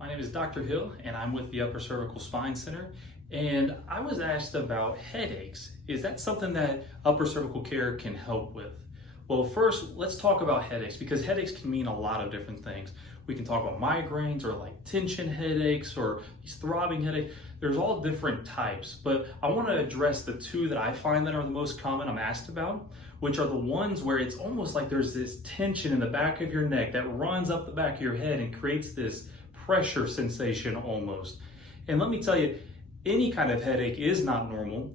My name is Dr. Hill and I'm with the Upper Cervical Spine Center, and I was asked about headaches. Is that something that upper cervical care can help with? Well, first let's talk about headaches, because headaches can mean a lot of different things. We can talk about migraines or like tension headaches or these throbbing headaches. There's all different types, but I want to address the two that I find that are the most common I'm asked about, which are the ones where it's almost like there's this tension in the back of your neck that runs up the back of your head and creates this pressure sensation almost. And let me tell you, any kind of headache is not normal.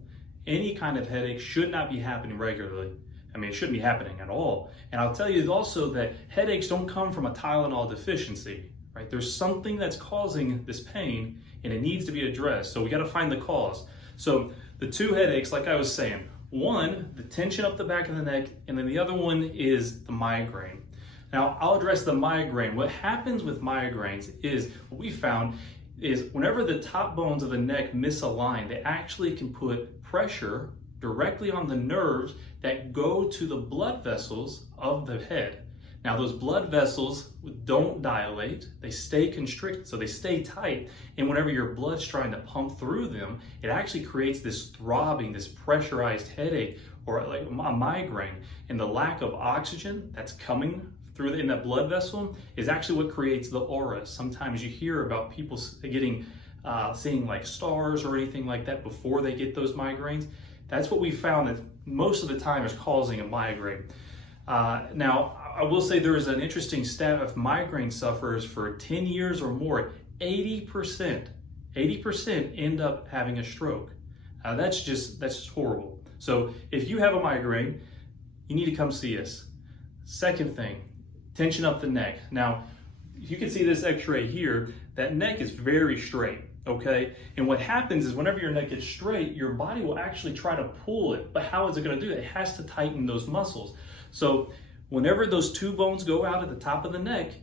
Any kind of headache should not be happening regularly. I mean, it shouldn't be happening at all. And I'll tell you also that headaches don't come from a Tylenol deficiency, right? There's something that's causing this pain and it needs to be addressed. So we got to find the cause. So the two headaches, like I was saying, one, the tension up the back of the neck, and then the other one is the migraine. Now, I'll address the migraine. What happens with migraines is, what we found is whenever the top bones of the neck misalign, they actually can put pressure directly on the nerves that go to the blood vessels of the head. Now, those blood vessels don't dilate, they stay constricted, so they stay tight. And whenever your blood's trying to pump through them, it actually creates this throbbing, this pressurized headache, or like a migraine. And the lack of oxygen that's coming through in that blood vessel is actually what creates the auras. Sometimes you hear about people getting, seeing like stars or anything like that before they get those migraines. That's what we found that most of the time is causing a migraine. Now, I will say there is an interesting stat of migraine sufferers for 10 years or more, 80% end up having a stroke. That's just horrible. So if you have a migraine, you need to come see us. Second thing, tension up the neck. Now, you can see this x-ray here, that neck is very straight, okay? And what happens is whenever your neck gets straight, your body will actually try to pull it. But how is it gonna do that? It has to tighten those muscles. So whenever those two bones go out at the top of the neck,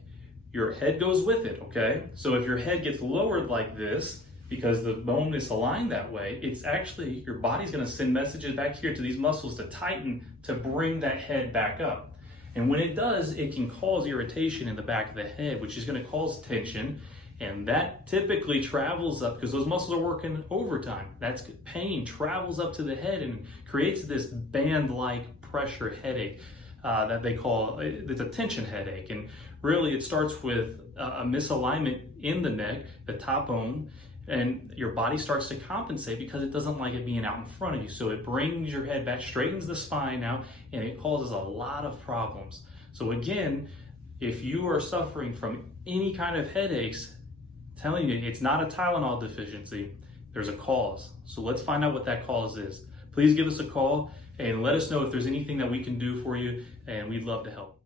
your head goes with it, okay? So if your head gets lowered like this, because the bone is aligned that way, it's actually, your body's gonna send messages back here to these muscles to tighten, to bring that head back up. And when it does, it can cause irritation in the back of the head, which is gonna cause tension. And that typically travels up, because those muscles are working overtime. That's pain travels up to the head and creates this band-like pressure headache that they call, it's a tension headache. And really it starts with a misalignment in the neck, the top bone, and your body starts to compensate because it doesn't like it being out in front of you. So it brings your head back, straightens the spine out, and it causes a lot of problems. So again, if you are suffering from any kind of headaches, telling you it's not a Tylenol deficiency, there's a cause. So let's find out what that cause is. Please give us a call and let us know if there's anything that we can do for you, and we'd love to help.